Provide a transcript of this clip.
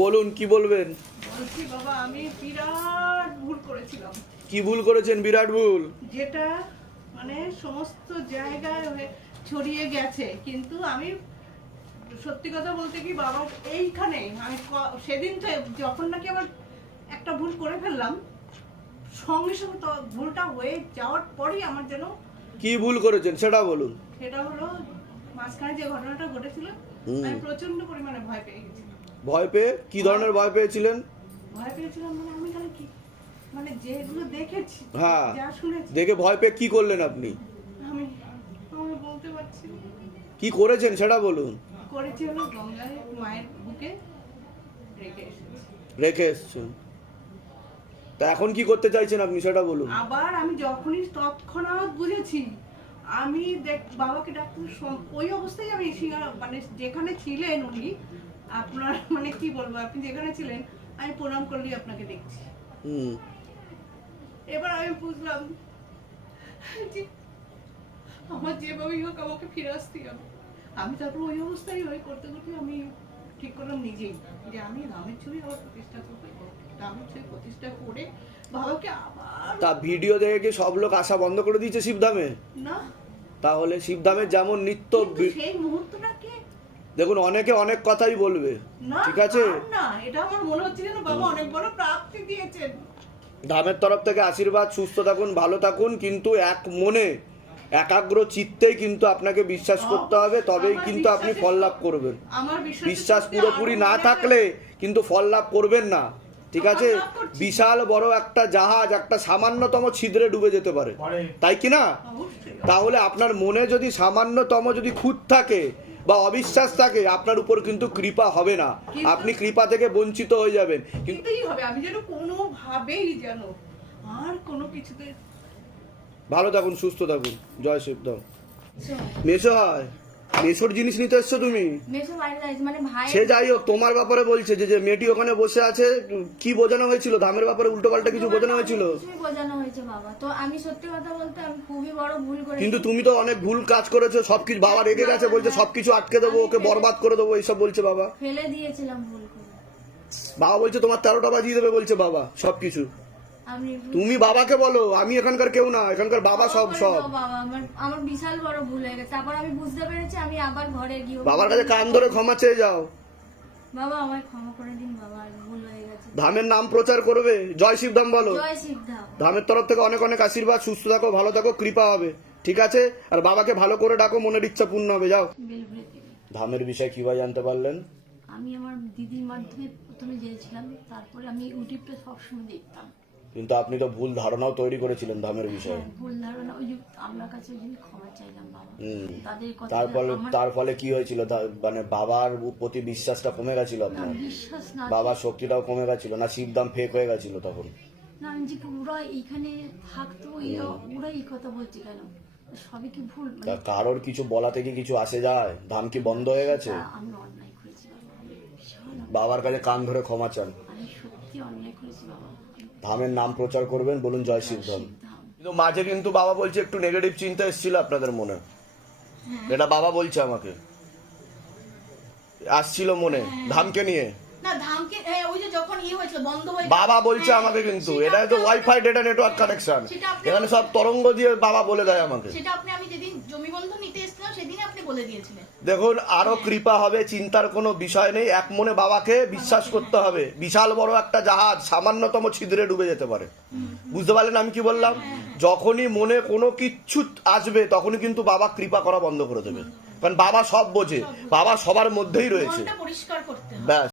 বলুন কি বলবেন? বলছি বাবা আমি বিরাট ভুল করেছিলাম। কি ভুল করেছেন? বিরাট ভুল। যেটা মানে সমস্ত জায়গায় ছড়িয়ে গেছে। কিন্তু আমি সত্যি কথা বলতে কি বাবা এইখানে আমি সেদিন তো যখন নাকি আমার একটা ভুল করে ফেললাম সঙ্গে সঙ্গে তো ভুলটা হয়ে যাওয়ার পরেই আমার যেন কি ভুল করেছেন? সেটা বলুন। সেটা হলো মাঝখানে যে ঘটনাটা ঘটেছিল আমি প্রচণ্ড পরিমাণে ভয় পেয়ে গেছি। ভয় পেয়ে? কি ধরনের ভয় পেয়েছিলেন? ভয় পেয়েছিলাম মানে আমি খালি কি মানে যেগুলো দেখেছি হ্যাঁ। যা শুনেছি। দেখে ভয় পেয়ে কি করলেন আপনি? আমি আমি বলতে পারছি কি করেছেন সেটা বলুন। করেছি হলো গঙ্গায় মায়ের বুকে রেখে এসেছি। রেখে এসছেন। তা এখন কি করতে চাইছেন আপনি সেটা বলুন। আবার আমি যখনই তৎক্ষণাৎ বুঝেছি আমি দেখ বাবাকে ডাক্তার ওই অবস্থায় আমি মানে যেখানে ছিলেন উনি আপনার মানে কি বলব আপনি যেখানে ছিলেন আমি প্রণাম করলেই আপনাকে দেখছি। এবার আমি বুঝলাম যে আমার যেভাবেই হোক আমাকে ফিরে আসতে হবে। আমি তারপর ওই অবস্থায় ওই করতে করতে আমি ঠিক করলাম নিজেই যে আমি রামের ছবি আবার প্রতিষ্ঠা করব। রামের ছবি প্রতিষ্ঠা করে বাবাকে আবার তা ভিডিও দেখে কি সব লোক আসা বন্ধ করে দিয়েছে শিবধামে? না। তাহলে শিবধামের যেমন নিত্য সেই মুহূর্তটাকে দেখুন অনেকে অনেক কথাই বলবে ঠিক আছে? না এটা আমার মনে হচ্ছে যেন বাবা অনেক বড় প্রাপ্তি দিয়েছেন। ধামের তরফ থেকে আশীর্বাদ সুস্থ থাকুন ভালো থাকুন কিন্তু এক মনে একাগ্র চিত্তেই কিন্তু আপনাকে বিশ্বাস করতে হবে তবেই কিন্তু আপনি ফল লাভ করবেন। বিশ্বাস বিশ্বাস পুরোপুরি না থাকলে কিন্তু ফল লাভ করবেন না ঠিক আছে। বিশাল বড় একটা জাহাজ একটা সামান্যতম ছিদ্রে ডুবে যেতে পারে। তাই কি না? তাহলে আপনার মনে যদি সামান্যতম যদি খুঁত থাকে বা অবিশ্বাস থাকে আপনার উপর কিন্তু কৃপা হবে না। আপনি কৃপা থেকে বঞ্চিত হয়ে যাবেন। কিন্তু হবে আমি যেন কোনোভাবেই যেন আর কোনো কিছুতে ভালো থাকুন সুস্থ থাকুন। জয় শিবধাম মেশো হয়। মেশোর জিনিস নিতে এসছো তুমি? দাঁড়িয়েছে মানে ভাই সে যাই হোক তোমার ব্যাপারে বলছে যে যে মেয়েটি ওখানে বসে আছে কি বোঝানো হয়েছিল? ধামের ব্যাপারে উল্টো পাল্টা কিছু বোঝানো হয়েছিল? বোঝানো হয়েছে বাবা। তো আমি সত্যি কথা বলতে আমি খুবই বড় ভুল করেছি। কিন্তু তুমি তো অনেক ভুল কাজ করেছ সবকিছু বাবা রেগে গেছে বলছে সবকিছু আটকে দেবো ওকে বরবাদ করে দেবো এইসব বলছে বাবা। ফেলে দিয়েছিলাম ভুল করে। বাবা বলছে তোমার তেরোটা বাজিয়ে দেবে বলছে বাবা সবকিছু। তুমি বাবাকে বলো আমি এখানকার কেউ না এখানকার বাবা সব সব। বাবা আমার আমার বিশাল বড় ভুল হয়ে গেছে। তারপর আমি বুঝতে পেরেছি আমি আবার ঘরে গিয়ে বাবার কাছে কান ধরে ক্ষমা চেয়ে যাও। বাবা আমায় ক্ষমা করে দিন বাবা ভুল হয়ে গেছে। ধামের নাম প্রচার করবে। জয় শিবধাম বলো। জয় সিদ্ধা ধামের তরফ থেকে অনেক অনেক আশীর্বাদ সুস্থ থাকো ভালো থাকো কৃপা হবে। ঠিক আছে? আর বাবাকে ভালো করে ডাকো মনের ইচ্ছা পূর্ণ হবে। যাও। ধামের বিষয় কীভাবে জানতে পারলেন? আমি আমার দিদির মাধ্যমে প্রথমে জেনেছিলাম তারপরে আমি ইউটিউবটা সবসময় দেখতাম। কিন্তু আপনি তো ভুল ধারণাও তৈরি করেছিলেন ধামের বিষয়ে। হ্যাঁ, ভুল ধারণা ওই যে কাছে ওই ক্ষমা চাইলাম বাবা। হুম। তাদের কথা তার ফলে আমার তার ফলে কি হয়েছিল? মানে বাবার প্রতি বিশ্বাসটা কমে গেছিল আপনার? বিশ্বাস না বাবার শক্তিটাও কমে গেছিল না? শিবদাম ফেক হয়ে গেছিল তখন? না আমি যে ওরা এখানে থাকতো ওরা এই কথা বলছে কেন? সবই কি ভুল? তা কারোর কিছু বলা থেকে কিছু আসে যায়? ধাম কি বন্ধ হয়ে গেছে? আমি অন্যায় করেছি বাবার কাছে কান ধরে ক্ষমা চান। আমি সত্যি অন্যায় করেছি বাবা। ধামের নাম প্রচার করবেন বলুন জয় শিবধাম ধাম। কিন্তু মাঝে কিন্তু বাবা বলছে একটু নেগেটিভ চিন্তা এসেছিল আপনাদের মনে। এটা বাবা বলছে আমাকে। আসছিল মনে ধামকে নিয়ে। ধামকে হ্যাঁ, ওই যে যখন ইয়ে হয়েছিল বন্ধ হয়ে বাবা বলছে আমাকে কিন্তু এটা তো ওয়াইফাই ডেটা নেটওয়ার্ক কানেকশন এখানে সব তরঙ্গ দিয়ে বাবা বলে দেয় আমাকে। সেটা আপনি আমি যেদিন জমি বন্ধ নিতে এসেছিলাম সেদিন আপনি বলে দিয়েছিলেন। দেখুন আরও কৃপা হবে চিন্তার কোনো বিষয় নেই এক মনে বাবাকে বিশ্বাস করতে হবে। বিশাল বড় একটা জাহাজ সামান্যতম ছিদ্রে ডুবে যেতে পারে। বুঝতে পারলেন আমি কি বললাম? যখনই মনে কোনো কিচ্ছু আসবে তখনই কিন্তু বাবা কৃপা করা বন্ধ করে দেবে। কারণ বাবা সব বোঝে বাবা সবার মধ্যেই রয়েছে। ব্যাস।